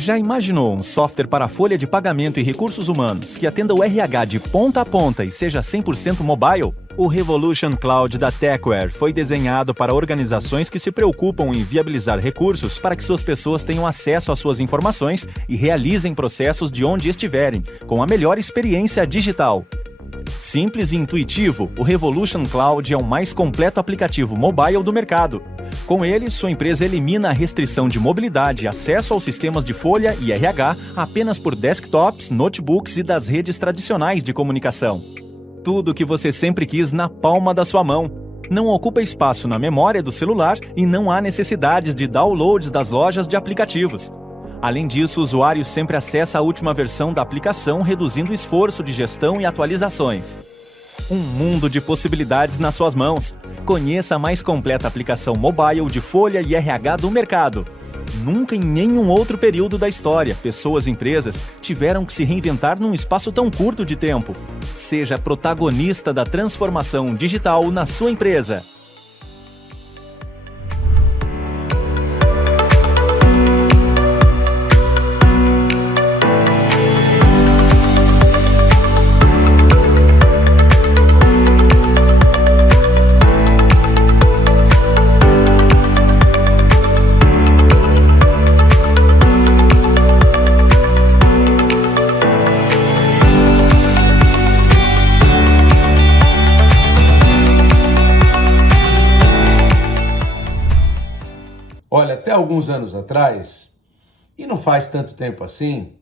Já imaginou um software para folha de pagamento e recursos humanos que atenda o RH de ponta a ponta e seja 100% mobile? O Revolution Cloud da Techware foi desenhado para organizações que se preocupam em viabilizar recursos para que suas pessoas tenham acesso às suas informações e realizem processos de onde estiverem, com a melhor experiência digital. Simples e intuitivo, o Revolution Cloud é o mais completo aplicativo mobile do mercado. Com ele, sua empresa elimina a restrição de mobilidade e acesso aos sistemas de folha e RH apenas por desktops, notebooks e das redes tradicionais de comunicação. Tudo o que você sempre quis na palma da sua mão. Não ocupa espaço na memória do celular e não há necessidade de downloads das lojas de aplicativos. Além disso, o usuário sempre acessa a última versão da aplicação, reduzindo o esforço de gestão e atualizações. Um mundo de possibilidades nas suas mãos. Conheça a mais completa aplicação mobile de folha e RH do mercado. Nunca em nenhum outro período da história, pessoas e empresas tiveram que se reinventar num espaço tão curto de tempo. Seja protagonista da transformação digital na sua empresa. Olha, até alguns anos atrás, e não faz tanto tempo assim,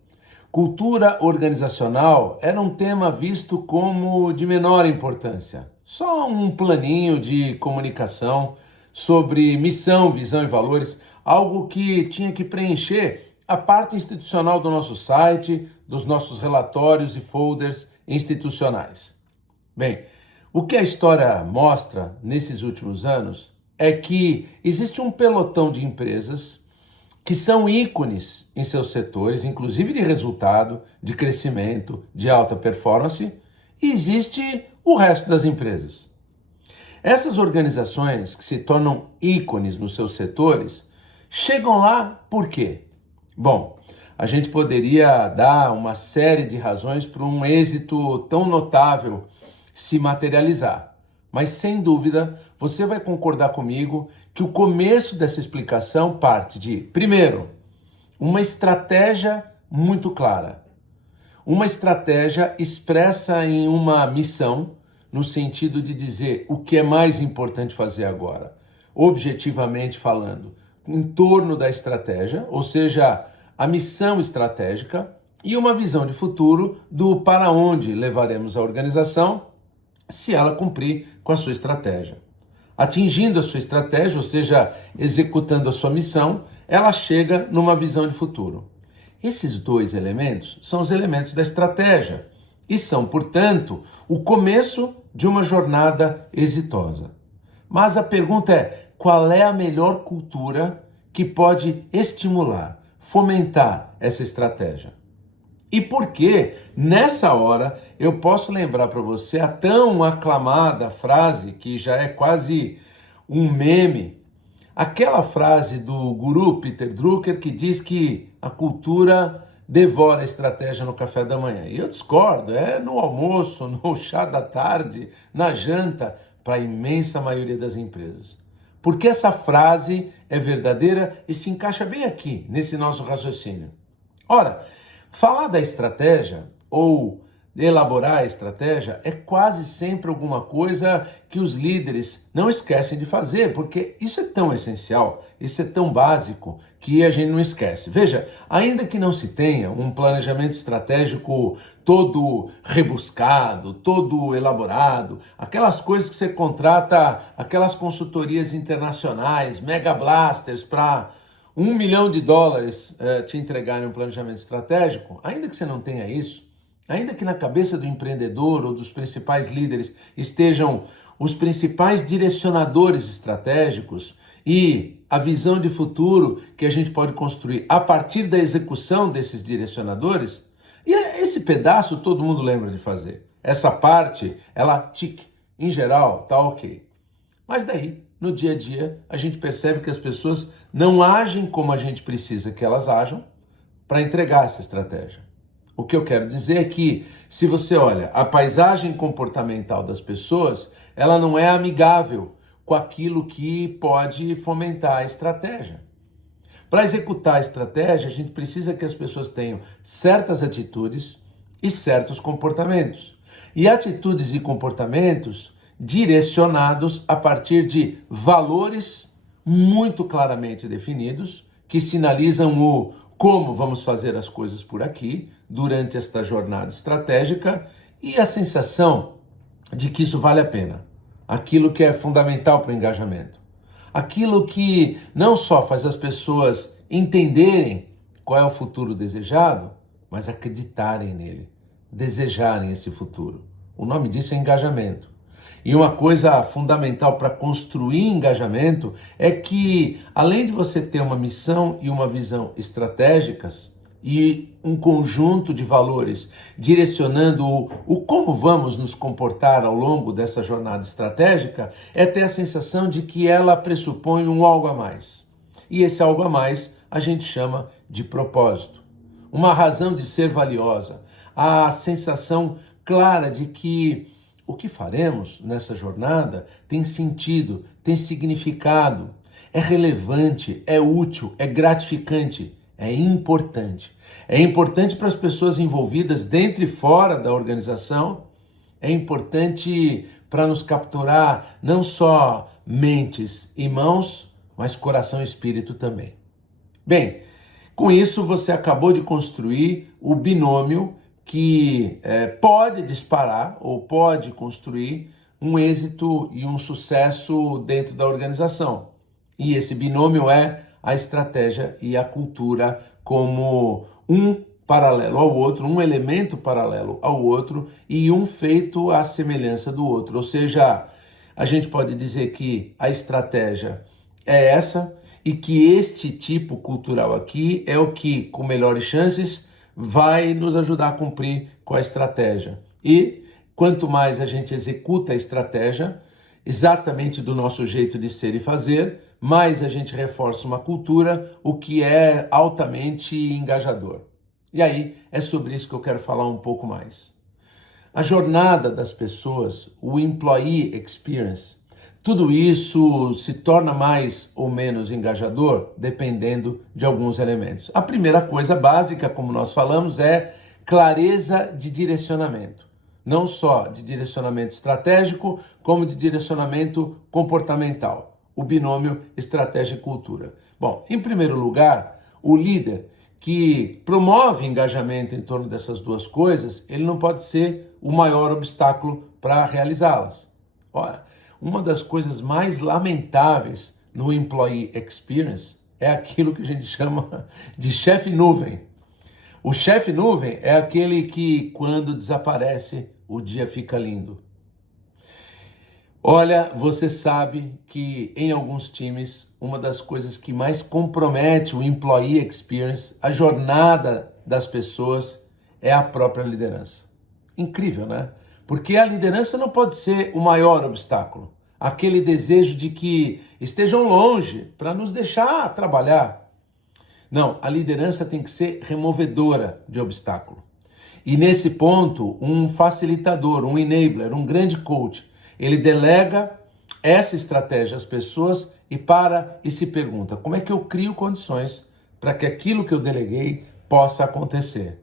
cultura organizacional era um tema visto como de menor importância. Só um planinho de comunicação sobre missão, visão e valores, algo que tinha que preencher a parte institucional do nosso site, dos nossos relatórios e folders institucionais. Bem, o que a história mostra nesses últimos anos é que existe um pelotão de empresas que são ícones em seus setores, inclusive de resultado, de crescimento, de alta performance, e existe o resto das empresas. Essas organizações que se tornam ícones nos seus setores chegam lá por quê? Bom, a gente poderia dar uma série de razões para um êxito tão notável se materializar. Mas, sem dúvida, você vai concordar comigo que o começo dessa explicação parte de, primeiro, uma estratégia muito clara. Uma estratégia expressa em uma missão, no sentido de dizer o que é mais importante fazer agora, objetivamente falando, em torno da estratégia, ou seja, a missão estratégica, e uma visão de futuro do para onde levaremos a organização se ela cumprir com a sua estratégia. Atingindo a sua estratégia, ou seja, executando a sua missão, ela chega numa visão de futuro. Esses dois elementos são os elementos da estratégia e são, portanto, o começo de uma jornada exitosa. Mas a pergunta é, qual é a melhor cultura que pode estimular, fomentar essa estratégia? E por que, nessa hora, eu posso lembrar para você a tão aclamada frase, que já é quase um meme, aquela frase do guru Peter Drucker que diz que a cultura devora a estratégia no café da manhã. E eu discordo, é no almoço, no chá da tarde, na janta, para a imensa maioria das empresas. Porque essa frase é verdadeira e se encaixa bem aqui, nesse nosso raciocínio. Ora, falar da estratégia ou elaborar a estratégia é quase sempre alguma coisa que os líderes não esquecem de fazer, porque isso é tão essencial, isso é tão básico que a gente não esquece. Veja, ainda que não se tenha um planejamento estratégico todo rebuscado, todo elaborado, aquelas coisas que você contrata, aquelas consultorias internacionais, mega blasters para $1 milhão te entregarem um planejamento estratégico, ainda que você não tenha isso, ainda que na cabeça do empreendedor ou dos principais líderes estejam os principais direcionadores estratégicos e a visão de futuro que a gente pode construir a partir da execução desses direcionadores, e esse pedaço todo mundo lembra de fazer. Essa parte, ela tic, em geral, tá ok. Mas daí, no dia a dia, a gente percebe que as pessoas não agem como a gente precisa que elas ajam, para entregar essa estratégia. O que eu quero dizer é que, se você olha a paisagem comportamental das pessoas, ela não é amigável com aquilo que pode fomentar a estratégia. Para executar a estratégia, a gente precisa que as pessoas tenham certas atitudes e certos comportamentos. E atitudes e comportamentos direcionados a partir de valores muito claramente definidos, que sinalizam o como vamos fazer as coisas por aqui durante esta jornada estratégica e a sensação de que isso vale a pena. Aquilo que é fundamental para o engajamento. Aquilo que não só faz as pessoas entenderem qual é o futuro desejado, mas acreditarem nele, desejarem esse futuro. O nome disso é engajamento. E uma coisa fundamental para construir engajamento é que, além de você ter uma missão e uma visão estratégicas e um conjunto de valores direcionando o como vamos nos comportar ao longo dessa jornada estratégica, é ter a sensação de que ela pressupõe um algo a mais. E esse algo a mais a gente chama de propósito. Uma razão de ser valiosa, a sensação clara de que o que faremos nessa jornada tem sentido, tem significado, é relevante, é útil, é gratificante, é importante. É importante para as pessoas envolvidas dentro e fora da organização, é importante para nos capturar não só mentes e mãos, mas coração e espírito também. Bem, com isso você acabou de construir o binômio que pode disparar ou pode construir um êxito e um sucesso dentro da organização. E esse binômio é a estratégia e a cultura como um paralelo ao outro, um elemento paralelo ao outro e um feito à semelhança do outro. Ou seja, a gente pode dizer que a estratégia é essa e que este tipo cultural aqui é o que, com melhores chances, vai nos ajudar a cumprir com a estratégia. E quanto mais a gente executa a estratégia, exatamente do nosso jeito de ser e fazer, mais a gente reforça uma cultura, o que é altamente engajador. E aí, é sobre isso que eu quero falar um pouco mais. A jornada das pessoas, o employee experience, tudo isso se torna mais ou menos engajador dependendo de alguns elementos. A primeira coisa básica, como nós falamos, é clareza de direcionamento. Não só de direcionamento estratégico, como de direcionamento comportamental. O binômio estratégia e cultura. Bom, em primeiro lugar, o líder que promove engajamento em torno dessas duas coisas, ele não pode ser o maior obstáculo para realizá-las. Ora, uma das coisas mais lamentáveis no employee experience é aquilo que a gente chama de chefe nuvem. O chefe nuvem é aquele que, quando desaparece, o dia fica lindo. Olha, você sabe que em alguns times, uma das coisas que mais compromete o employee experience, a jornada das pessoas, é a própria liderança. Incrível, né? Porque a liderança não pode ser o maior obstáculo. Aquele desejo de que estejam longe para nos deixar trabalhar. Não, a liderança tem que ser removedora de obstáculo. E nesse ponto, um facilitador, um enabler, um grande coach, ele delega essa estratégia às pessoas e se pergunta, como é que eu crio condições para que aquilo que eu deleguei possa acontecer?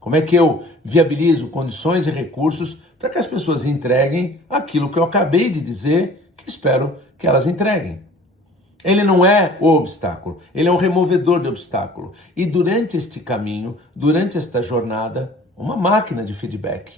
Como é que eu viabilizo condições e recursos para que as pessoas entreguem aquilo que eu acabei de dizer, que espero que elas entreguem? Ele não é o obstáculo, ele é um removedor de obstáculo. E durante este caminho, durante esta jornada, uma máquina de feedback.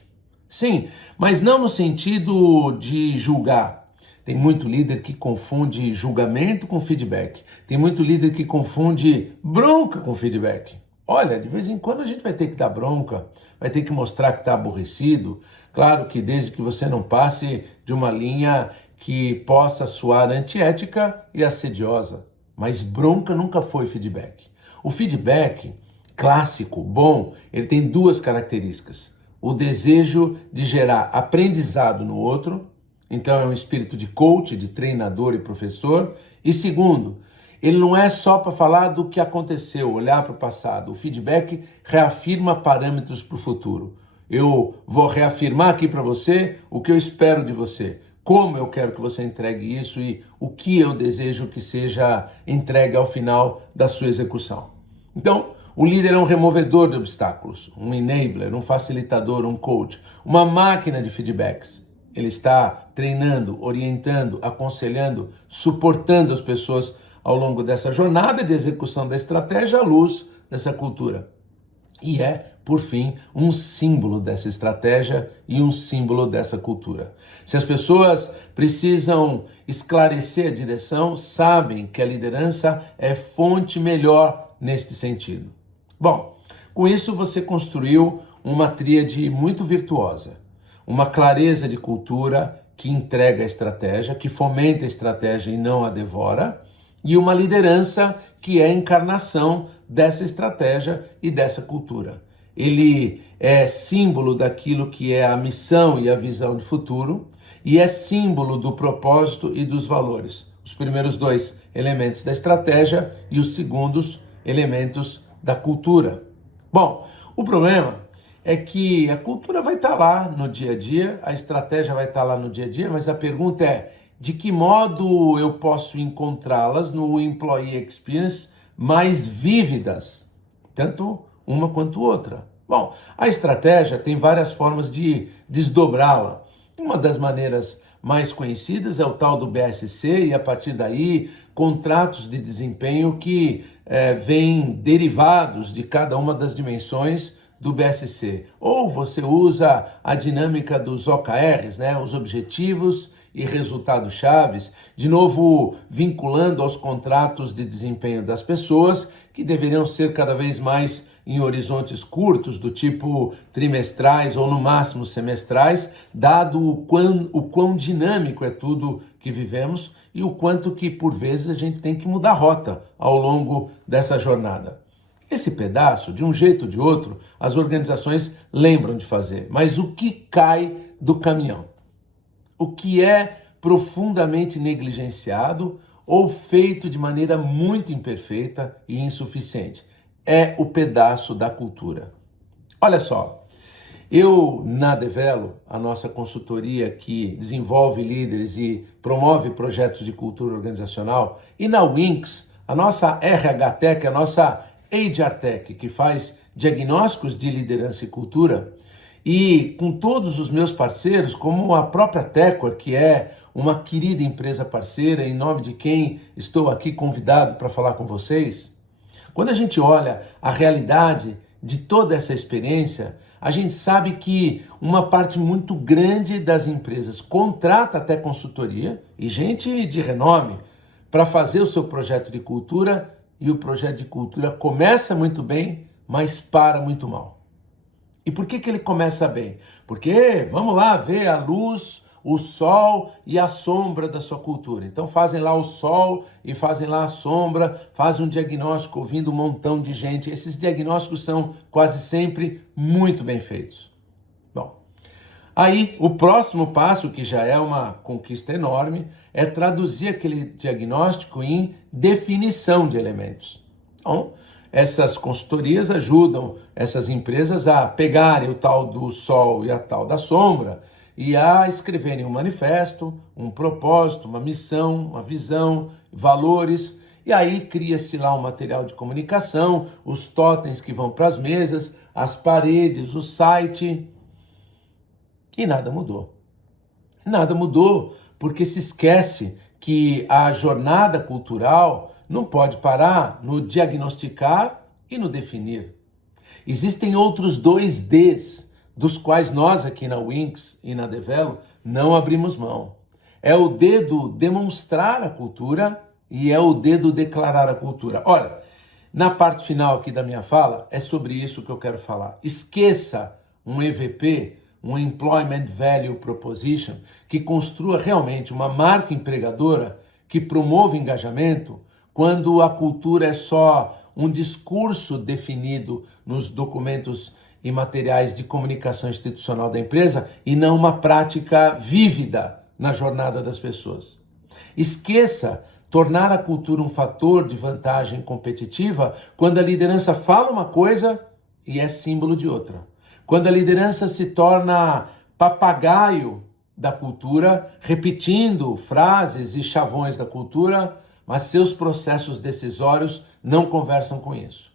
Sim, mas não no sentido de julgar. Tem muito líder que confunde julgamento com feedback. Tem muito líder que confunde bronca com feedback. Olha, de vez em quando a gente vai ter que dar bronca, vai ter que mostrar que está aborrecido. Claro que desde que você não passe de uma linha que possa soar antiética e assediosa. Mas bronca nunca foi feedback. O feedback clássico, bom, ele tem duas características. O desejo de gerar aprendizado no outro, então é um espírito de coach, de treinador e professor. E segundo, Ele não é só para falar do que aconteceu, olhar para o passado. O feedback reafirma parâmetros para o futuro. Eu vou reafirmar aqui para você o que eu espero de você, como eu quero que você entregue isso e o que eu desejo que seja entregue ao final da sua execução. Então, o líder é um removedor de obstáculos, um enabler, um facilitador, um coach, uma máquina de feedbacks. Ele está treinando, orientando, aconselhando, suportando as pessoas ao longo dessa jornada de execução da estratégia à luz dessa cultura. E é, por fim, um símbolo dessa estratégia e um símbolo dessa cultura. Se as pessoas precisam esclarecer a direção, sabem que a liderança é fonte melhor neste sentido. Bom, com isso você construiu uma tríade muito virtuosa. Uma clareza de cultura que entrega a estratégia, que fomenta a estratégia e não a devora, e uma liderança que é a encarnação dessa estratégia e dessa cultura. Ele é símbolo daquilo que é a missão e a visão de futuro, e é símbolo do propósito e dos valores. Os primeiros dois elementos da estratégia e os segundos elementos da cultura. Bom, o problema é que a cultura vai estar lá no dia a dia, a estratégia vai estar lá no dia a dia, mas a pergunta é: de que modo eu posso encontrá-las no Employee Experience mais vívidas, tanto uma quanto outra? Bom, a estratégia tem várias formas de desdobrá-la. Uma das maneiras mais conhecidas é o tal do BSC e, a partir daí, contratos de desempenho que vêm derivados de cada uma das dimensões do BSC. Ou você usa a dinâmica dos OKRs, os objetivos e resultados chaves, de novo vinculando aos contratos de desempenho das pessoas, que deveriam ser cada vez mais em horizontes curtos, do tipo trimestrais ou no máximo semestrais, dado o quão dinâmico é tudo que vivemos e o quanto que por vezes a gente tem que mudar rota ao longo dessa jornada. Esse pedaço, de um jeito ou de outro, as organizações lembram de fazer, mas o que cai do caminhão? O que é profundamente negligenciado ou feito de maneira muito imperfeita e insuficiente? É o pedaço da cultura. Olha só, eu na Develo, a nossa consultoria que desenvolve líderes e promove projetos de cultura organizacional, e na Winx, a nossa RH Tech, a nossa HR Tech, que faz diagnósticos de liderança e cultura, e com todos os meus parceiros, como a própria Tecor, que é uma querida empresa parceira, em nome de quem estou aqui convidado para falar com vocês. Quando a gente olha a realidade de toda essa experiência, a gente sabe que uma parte muito grande das empresas contrata até consultoria e gente de renome para fazer o seu projeto de cultura, e o projeto de cultura começa muito bem, mas para muito mal. E por que ele começa bem? Porque, vamos lá, ver a luz, o sol e a sombra da sua cultura. Então fazem lá o sol e fazem lá a sombra, fazem um diagnóstico ouvindo um montão de gente. Esses diagnósticos são quase sempre muito bem feitos. Bom, aí o próximo passo, que já é uma conquista enorme, é traduzir aquele diagnóstico em definição de elementos. Então, essas consultorias ajudam essas empresas a pegarem o tal do sol e a tal da sombra e a escreverem um manifesto, um propósito, uma missão, uma visão, valores, e aí cria-se lá um material de comunicação, os totens que vão para as mesas, as paredes, o site, e nada mudou. Nada mudou porque se esquece que a jornada cultural não pode parar no diagnosticar e no definir. Existem outros 2 Ds, dos quais nós aqui na Winx e na Develo não abrimos mão. É o D do demonstrar a cultura e é o D do declarar a cultura. Olha, na parte final aqui da minha fala, é sobre isso que eu quero falar. Esqueça um EVP, um Employment Value Proposition, que construa realmente uma marca empregadora que promova engajamento, quando a cultura é só um discurso definido nos documentos e materiais de comunicação institucional da empresa e não uma prática vívida na jornada das pessoas. Esqueça tornar a cultura um fator de vantagem competitiva quando a liderança fala uma coisa e é símbolo de outra. Quando a liderança se torna papagaio da cultura, repetindo frases e chavões da cultura, mas seus processos decisórios não conversam com isso.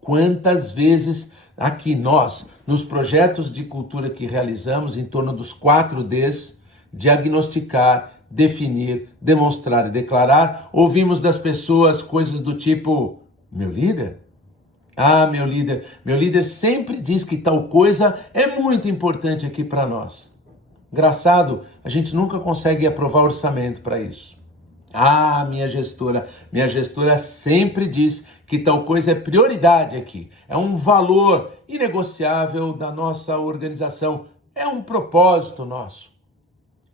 Quantas vezes aqui nós, nos projetos de cultura que realizamos em torno dos 4Ds, diagnosticar, definir, demonstrar e declarar, ouvimos das pessoas coisas do tipo: meu líder? Ah, meu líder sempre diz que tal coisa é muito importante aqui para nós. Engraçado, a gente nunca consegue aprovar orçamento para isso. Ah, minha gestora sempre diz que tal coisa é prioridade aqui, é um valor inegociável da nossa organização, é um propósito nosso.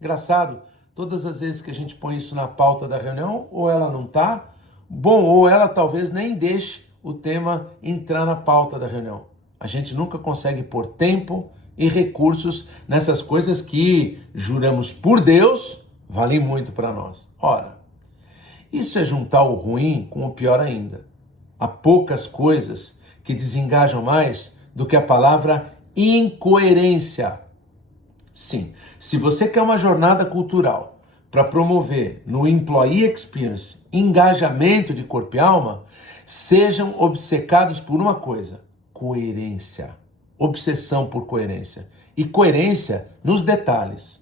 Engraçado, todas as vezes que a gente põe isso na pauta da reunião, ou ela não está, bom, ou ela talvez nem deixe o tema entrar na pauta da reunião. A gente nunca consegue pôr tempo e recursos nessas coisas que juramos por Deus valem muito para nós. Ora, isso é juntar o ruim com o pior ainda. Há poucas coisas que desengajam mais do que a palavra incoerência. Sim, se você quer uma jornada cultural para promover no Employee Experience engajamento de corpo e alma, sejam obcecados por uma coisa: coerência. Obsessão por coerência. E coerência nos detalhes.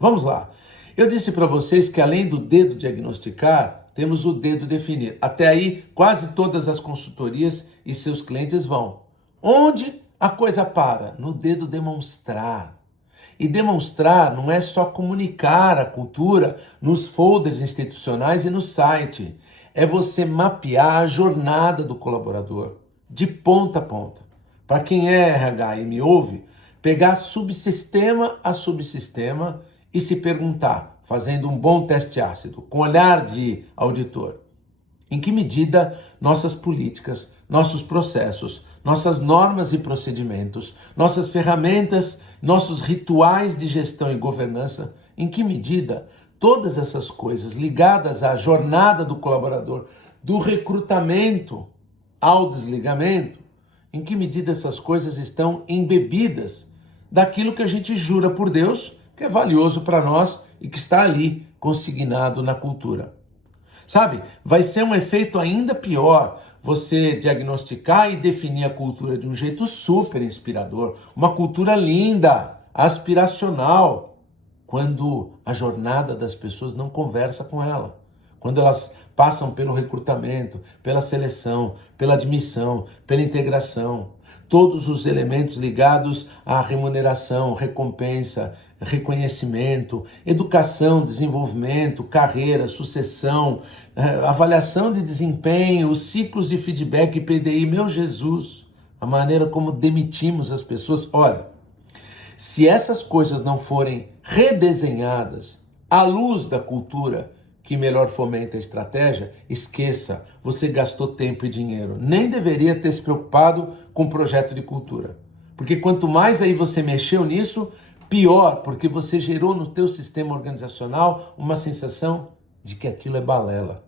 Vamos lá. Eu disse para vocês que além do dedo diagnosticar, temos o dedo definir. Até aí, quase todas as consultorias e seus clientes vão. Onde a coisa para? No dedo demonstrar. E demonstrar não é só comunicar a cultura nos folders institucionais e no site. É você mapear a jornada do colaborador, de ponta a ponta. Para quem é RH e me ouve, pegar subsistema a subsistema e se perguntar, fazendo um bom teste ácido, com olhar de auditor, em que medida nossas políticas, nossos processos, nossas normas e procedimentos, nossas ferramentas, nossos rituais de gestão e governança, em que medida todas essas coisas ligadas à jornada do colaborador, do recrutamento ao desligamento, em que medida essas coisas estão embebidas daquilo que a gente jura por Deus, que é valioso para nós e que está ali consignado na cultura. Sabe, vai ser um efeito ainda pior você diagnosticar e definir a cultura de um jeito super inspirador, uma cultura linda, aspiracional, quando a jornada das pessoas não conversa com ela, quando elas passam pelo recrutamento, pela seleção, pela admissão, pela integração, todos os elementos ligados à remuneração, recompensa, reconhecimento, educação, desenvolvimento, carreira, sucessão, avaliação de desempenho, os ciclos de feedback e PDI. Meu Jesus, a maneira como demitimos as pessoas. Olha, se essas coisas não forem redesenhadas à luz da cultura que melhor fomenta a estratégia, esqueça, você gastou tempo e dinheiro. Nem deveria ter se preocupado com o projeto de cultura. Porque quanto mais aí você mexeu nisso, pior, porque você gerou no teu sistema organizacional uma sensação de que aquilo é balela,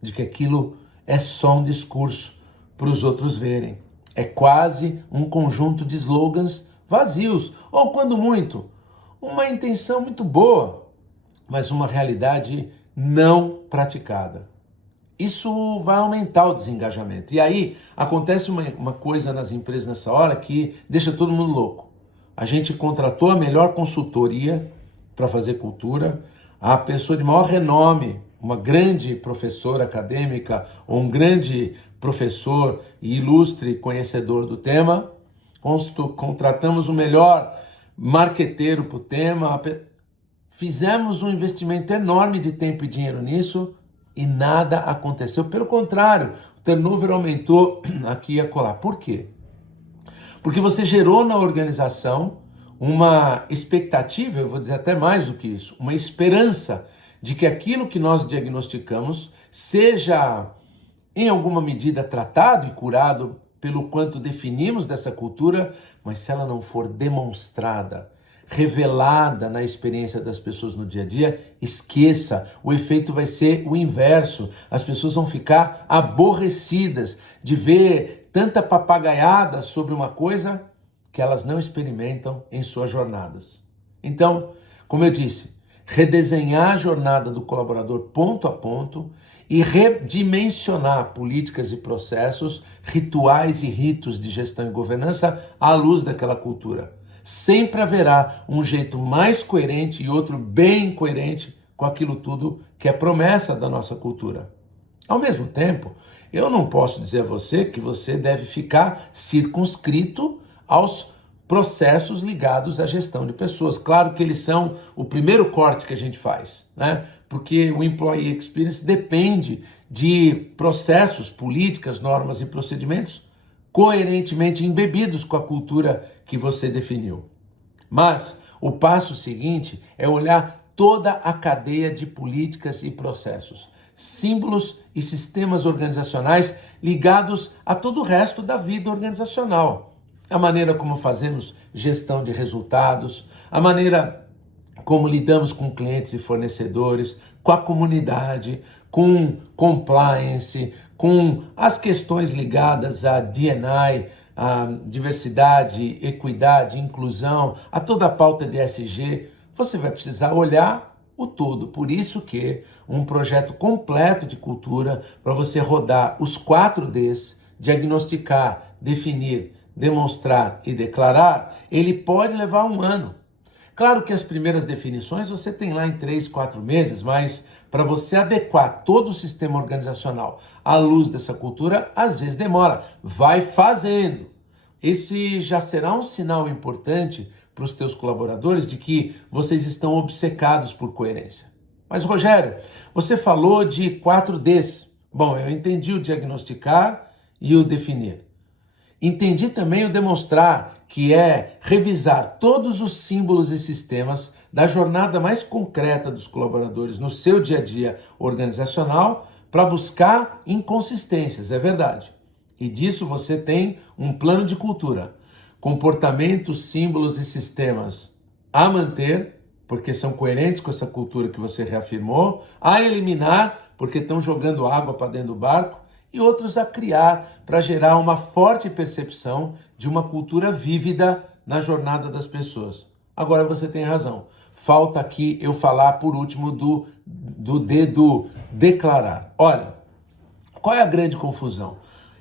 de que aquilo é só um discurso para os outros verem. É quase um conjunto de slogans vazios, ou quando muito, uma intenção muito boa, mas uma realidade não praticada. Isso vai aumentar o desengajamento. E aí acontece uma coisa nas empresas nessa hora que deixa todo mundo louco. A gente contratou a melhor consultoria para fazer cultura, a pessoa de maior renome, uma grande professora acadêmica ou um grande professor e ilustre conhecedor do tema, contratamos o melhor marqueteiro para o tema, fizemos um investimento enorme de tempo e dinheiro nisso e nada aconteceu. Pelo contrário, o turnover aumentou aqui e acolá. Por quê? Porque você gerou na organização uma expectativa, eu vou dizer até mais do que isso, uma esperança de que aquilo que nós diagnosticamos seja em alguma medida tratado e curado pelo quanto definimos dessa cultura, mas se ela não for demonstrada, revelada na experiência das pessoas no dia a dia, esqueça, o efeito vai ser o inverso. As pessoas vão ficar aborrecidas de ver tanta papagaiada sobre uma coisa que elas não experimentam em suas jornadas. Então, como eu disse, redesenhar a jornada do colaborador ponto a ponto e redimensionar políticas e processos, rituais e ritos de gestão e governança à luz daquela cultura. Sempre haverá um jeito mais coerente e outro bem coerente com aquilo tudo que é promessa da nossa cultura. Ao mesmo tempo, eu não posso dizer a você que você deve ficar circunscrito aos processos ligados à gestão de pessoas. Claro que eles são o primeiro corte que a gente faz, né? Porque o Employee Experience depende de processos, políticas, normas e procedimentos coerentemente embebidos com a cultura que você definiu. Mas o passo seguinte é olhar toda a cadeia de políticas e processos, símbolos e sistemas organizacionais ligados a todo o resto da vida organizacional. A maneira como fazemos gestão de resultados, a maneira como lidamos com clientes e fornecedores, com a comunidade, com compliance, com as questões ligadas a D&I, a diversidade, equidade, inclusão, a toda a pauta de ESG. Você vai precisar olhar o todo. Por isso que um projeto completo de cultura para você rodar os 4Ds, diagnosticar, definir, demonstrar e declarar, ele pode levar 1 ano. Claro que as primeiras definições você tem lá em 3, 4 meses, mas para você adequar todo o sistema organizacional à luz dessa cultura, às vezes demora. Vai fazendo. Esse já será um sinal importante para os teus colaboradores de que vocês estão obcecados por coerência. Mas, Rogério, você falou de 4Ds. Bom, eu entendi o diagnosticar e o definir. Entendi também o demonstrar, que é revisar todos os símbolos e sistemas da jornada mais concreta dos colaboradores no seu dia a dia organizacional para buscar inconsistências, é verdade. E disso você tem um plano de cultura, comportamentos, símbolos e sistemas a manter, porque são coerentes com essa cultura que você reafirmou, a eliminar, porque estão jogando água para dentro do barco, e outros a criar para gerar uma forte percepção de uma cultura vívida na jornada das pessoas. Agora você tem razão. Falta aqui eu falar por último do declarar. Olha, qual é a grande confusão?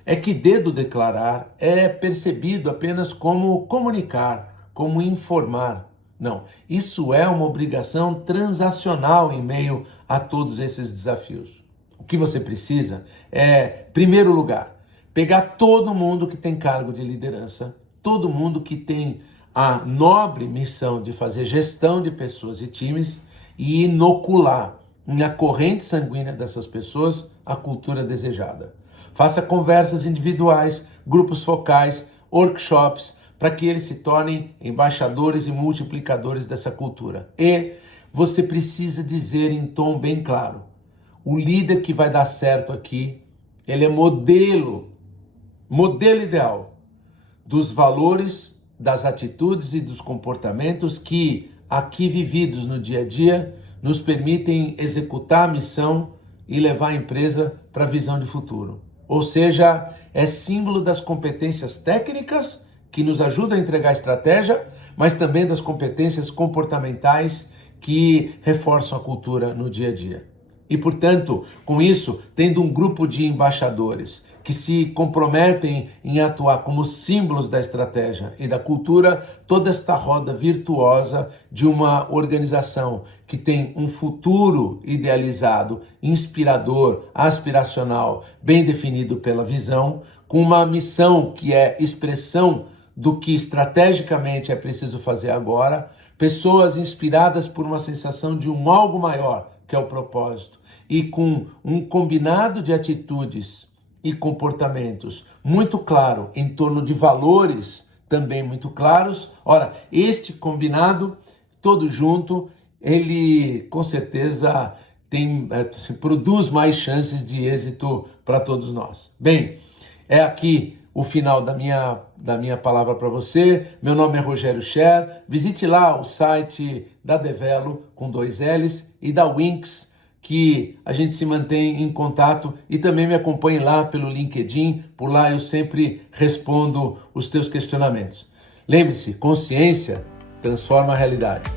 É que declarar é percebido apenas como comunicar, como informar. Não, isso é uma obrigação transacional em meio a todos esses desafios. O que você precisa é, em primeiro lugar, pegar todo mundo que tem cargo de liderança, todo mundo que tem a nobre missão de fazer gestão de pessoas e times e inocular na corrente sanguínea dessas pessoas a cultura desejada. Faça conversas individuais, grupos focais, workshops, para que eles se tornem embaixadores e multiplicadores dessa cultura. E você precisa dizer em tom bem claro, o líder que vai dar certo aqui, ele é modelo ideal dos valores, das atitudes e dos comportamentos que, aqui vividos no dia a dia, nos permitem executar a missão e levar a empresa para a visão de futuro. Ou seja, é símbolo das competências técnicas que nos ajudam a entregar a estratégia, mas também das competências comportamentais que reforçam a cultura no dia a dia. E, portanto, com isso, tendo um grupo de embaixadores que se comprometem em atuar como símbolos da estratégia e da cultura, toda esta roda virtuosa de uma organização que tem um futuro idealizado, inspirador, aspiracional, bem definido pela visão, com uma missão que é expressão do que estrategicamente é preciso fazer agora, pessoas inspiradas por uma sensação de um algo maior, que é o propósito, e com um combinado de atitudes e comportamentos muito claro em torno de valores também muito claros. Ora, este combinado, todo junto, ele com certeza produz mais chances de êxito para todos nós. Bem, é aqui o final da minha palavra para você. Meu nome é Rogério Scher. Visite lá o site da Develo, com 2 L's, e da Winx, que a gente se mantém em contato, e também me acompanhe lá pelo LinkedIn. Por lá eu sempre respondo os teus questionamentos. Lembre-se, consciência transforma a realidade.